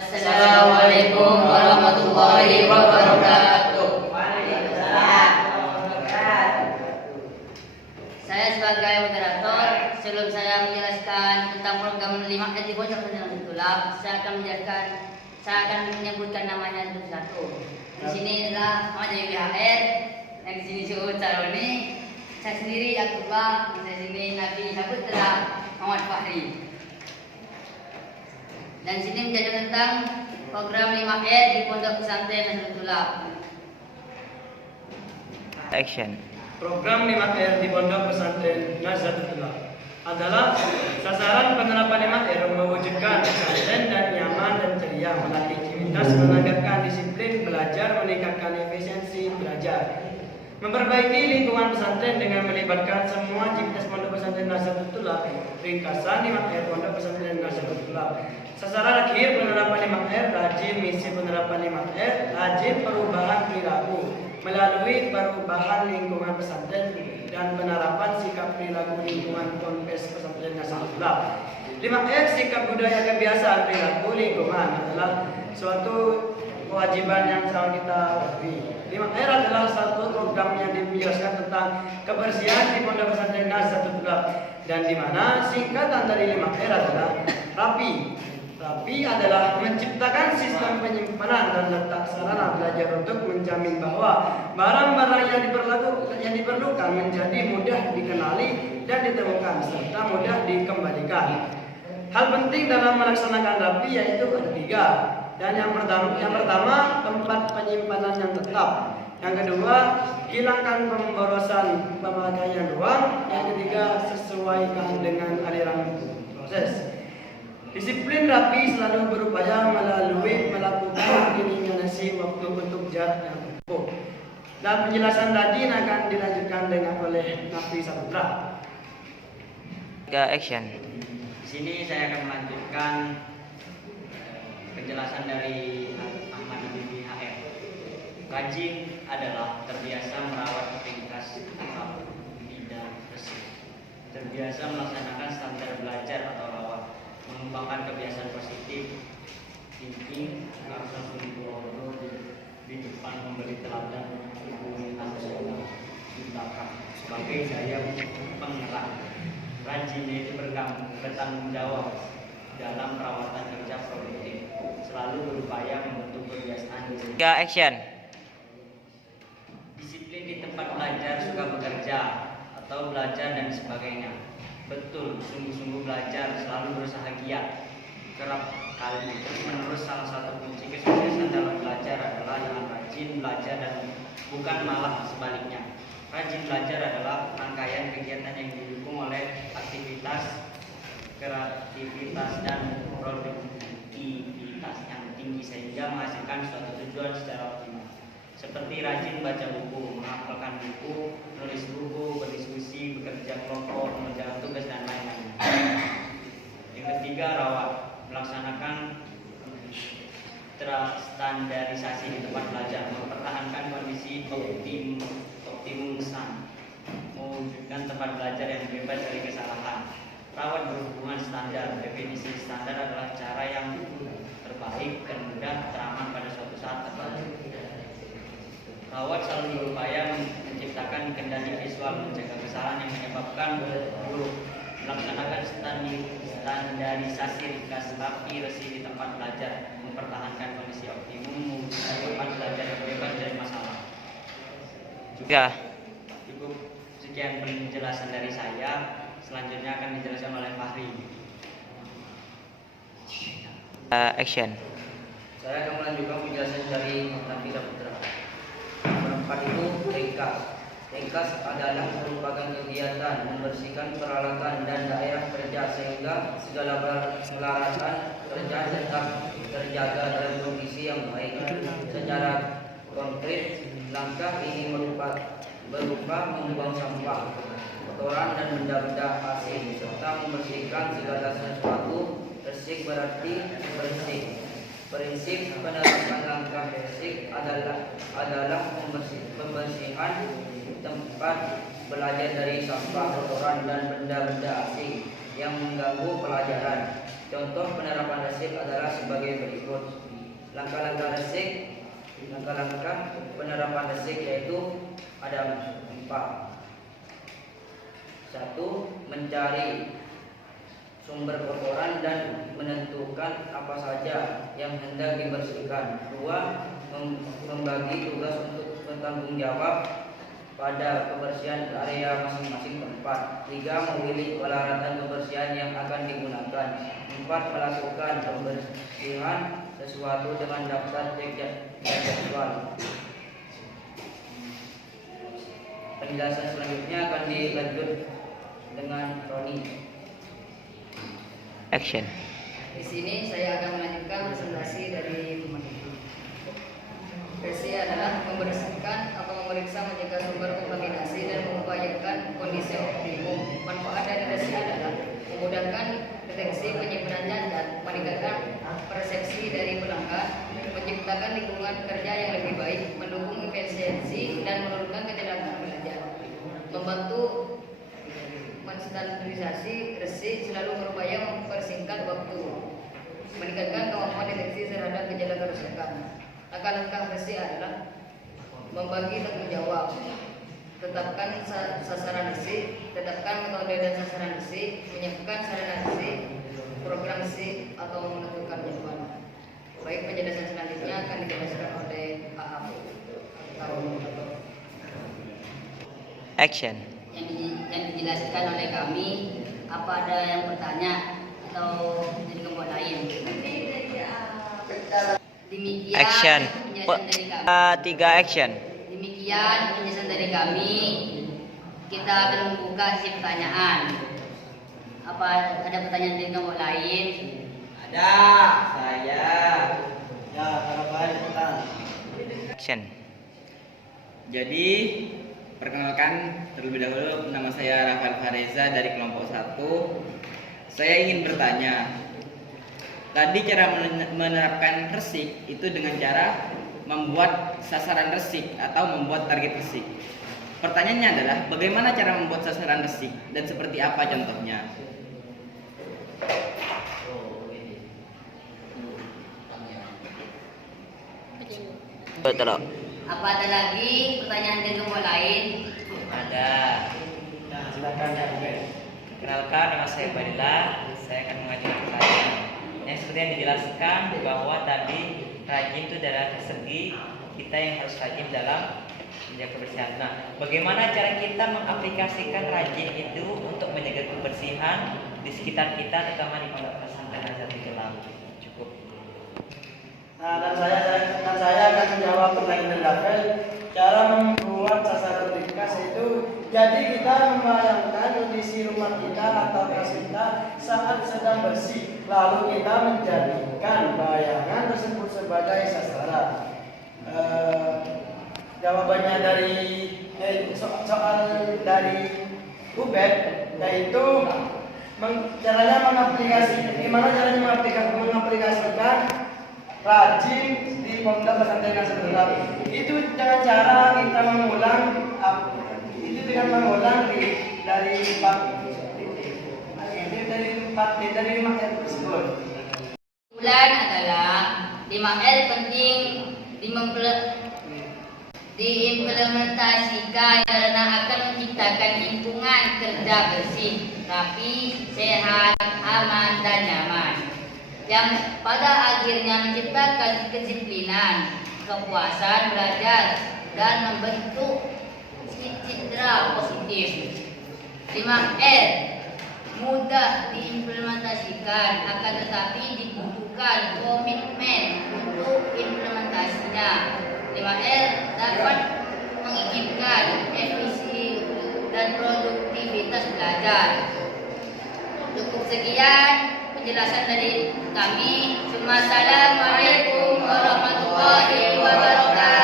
Assalamualaikum warahmatullahi wabarakatuh. Waalaikumsalam. Saya sebagai moderator, sebelum saya menjelaskan tentang program 5 di Pondok Pesantren Tulab, saya akan menyebutkan namanya satu-satu. Di sini adalah Muhammad BHR, yang di sini Syuhud Saroni, saya sendiri Abdullah, di sini Nabi Saputra Muhammad Fahri. Dan di sini menjelaskan tentang program 5R di Pondok Pesantren Nahdlatul Tulab. Action. Program 5R di Pondok Pesantren Nahdlatul Tulab adalah sasaran penerapan 5R mewujudkan pesantren dan nyaman dan ceria, melatih aktivitas, menegakkan disiplin belajar, meningkatkan efisiensi belajar, memperbaiki lingkungan pesantren dengan melibatkan semua aktivitas Pondok Pesantren Nahdlatul Tulab. Ringkasan 5R Pondok Pesantren Nahdlatul Tulab. Sasaran akhir penerapan 5R, rajin misi penerapan 5R, rajin perubahan perilaku melalui perubahan lingkungan pesantren dan penerapan sikap perilaku lingkungan Ponpes Pesantren Nahdlatul Tulab. 5R sikap budaya kebiasaan perilaku lingkungan adalah suatu kewajiban yang selalu kita lalui. 5R adalah satu program yang menjelaskan tentang kebersihan di Pondok Pesantren Nahdlatul Tulab, dan di mana singkatan dari 5R adalah rapi. Rapi adalah menciptakan sistem penyimpanan dan letak sarana belajar untuk menjamin bahwa barang-barang yang diperlukan menjadi mudah dikenali dan ditemukan serta mudah dikembalikan. Hal penting dalam melaksanakan rapi yaitu ada 3. Dan yang pertama tempat penyimpanan yang tetap. Yang kedua, hilangkan pemborosan pemakaian ruang. Yang ketiga, sesuaikan dengan aliran proses. Disiplin rapi selalu berupaya melakukan eliminasi waktu untuk jarak yang tempuh. Dan penjelasan tadi akan dilanjutkan oleh Nabi Saputra. Action. Di sini saya akan melanjutkan penjelasan dari Ahmad Nabi BHR. Rajin adalah terbiasa merawat aktivitas atau bidang bersih, terbiasa melaksanakan standar belajar atau rawat, mengembangkan kebiasaan positif, thinking, harus langsung di depan, memberi teladan, hubungi harus di belakang sebagai daya penggerak. Rajin yaitu bertanggung jawab dalam perawatan kerja produktif, selalu berupaya membentuk kebiasaan diri. Action. Disiplin di tempat belajar, suka bekerja atau belajar dan sebagainya. Betul, sungguh-sungguh belajar, selalu berusaha giat, kerap kali terus-menerus. Salah satu kunci kesuksesan dalam belajar adalah dengan rajin belajar dan bukan malah sebaliknya. Rajin belajar adalah rangkaian kegiatan yang didukung oleh aktivitas, kreativitas dan produktivitas yang tinggi sehingga menghasilkan suatu tujuan secara optimal. Seperti rajin baca buku, menghafalkan buku, menulis buku, berdiskusi, bekerja kelompok, mengerjakan tugas dan lain-lain. Yang ketiga, rawat, melaksanakan standarisasi di tempat belajar, mempertahankan kondisi optimusan, mewujudkan tempat belajar yang bebas dari kesalahan. Rawat berhubungan standar. Definisi standar adalah cara yang terbaik dan mudah teraman pada suatu saat tertentu. Rawat selalu berupaya menciptakan kendali visual, mencegah kesalahan yang menyebabkan buruk, melaksanakan standarisasi ringkas, rapi, resmi di tempat belajar, mempertahankan kondisi optimum, mewujudkan tempat belajar yang bebas dari masalah. Cukup sekian penjelasan dari saya. Selanjutnya akan dijelaskan oleh Fahri. Action. Saya akan melanjutkan penjelasan dari Nabi Saputra. Keempat itu ringkas. Ringkas adalah merupakan kegiatan membersihkan peralatan dan daerah kerja sehingga segala peralatan kerja tetap terjaga dalam kondisi yang baik. Secara konkret, langkah ini berupa membuang sampah, kotoran dan benda-benda asing serta membersihkan segala sesuatu. Bersih berarti bersih. Prinsip penerapan langkah bersih adalah pembersihan tempat belajar dari sampah, kotoran dan benda-benda asing yang mengganggu pelajaran. Contoh penerapan bersih adalah sebagai berikut. berikut. Langkah-langkah penerapan resik yaitu ada 4. 1. Mencari sumber kotoran dan menentukan apa saja yang hendak dibersihkan. 2. Membagi tugas untuk bertanggung jawab pada kebersihan area masing-masing tempat. 3. Memilih peralatan kebersihan yang akan digunakan. 4. Melakukan pembersihan sesuatu dengan daftar jadwal. Penjelasan selanjutnya akan dilanjut dengan Roni. Action. Di sini saya akan melanjutkan presentasi dari pemerintah. Versi adalah membersihkan atau memeriksa mencegah sumber kontaminasi dan mengupayakan kondisi optimum. Manfaat dari versi adalah memudahkan deteksi penyimpanan cacat, meningkatkan persepsi dari pelanggan, menciptakan lingkungan kerja yang lebih baik, mendukung efisiensi dan menurunkan kecelakaan belajar, membantu menstandarisasi resik, selalu berupaya mempersingkat waktu, meningkatkan kemampuan deteksi terhadap gejala kerusakan. Langkah-langkah resik adalah membagi tanggung jawab, tetapkan sasaran resik, tetapkan metode dan sasaran resik, menyiapkan sarana resik, program resik, atau menentukan jadwal. Baik, penjelasan selanjutnya akan dijelaskan oleh Ahab atau Action. yang dijelaskan oleh kami. Apa ada yang bertanya atau jadi kelompok lain? Demikian Action. penjelasan dari kami. 3 action. Demikian penjelasan dari kami. Kita akan membuka sesi pertanyaan. Apa ada pertanyaan dari kelompok lain? Ada, saya. Ya, kalau kalian cepetan. Action. Jadi, perkenalkan terlebih dahulu, nama saya Rafael Fareza dari kelompok 1. Saya ingin bertanya, tadi cara menerapkan resik itu dengan cara membuat sasaran resik atau membuat target resik. Pertanyaannya adalah, bagaimana cara membuat sasaran resik dan seperti apa contohnya? Betul. Apa ada lagi pertanyaan dari kelompok lain? Ada. Nah, silakan ya, Ubed. Kenalkan, nama saya Badila. Saya akan mengajukan pertanyaan. Yang seperti yang dijelaskan bahwa tadi rajin itu adalah segi kita yang harus rajin dalam menjaga kebersihan. Nah, bagaimana cara kita mengaplikasikan rajin itu untuk menjaga kebersihan di sekitar kita, terutama di pondok pesantren Nazatul Islam? Cukup. Nah, dan saya akan menjawab pertanyaan dari Rafael. Cara membuat sasaran ringkas itu, jadi kita membayangkan kondisi rumah kita atau kelas kita saat sedang bersih, lalu kita menjadikan bayangan tersebut sebagai sasaran. Jawabannya dari soal dari Ubed, yaitu caranya gimana caranya mengaplikasikan rajin di pondok pesantren Nazatul Islam. Itu dengan cara kita mengulang dari 5R tersebut. Bulan adalah 5R penting diimplementasikan karena akan menciptakan lingkungan kerja bersih, rapi, sehat, aman, dan nyaman, yang pada akhirnya menciptakan kedisiplinan, kepuasan belajar, dan membentuk citra positif. 5R mudah diimplementasikan, akan tetapi dibutuhkan komitmen untuk implementasinya. 5R dapat menginginkan efisi dan produktivitas belajar. Cukup sekian penjelasan dari kami. Wassalamualaikum warahmatullahi wabarakatuh.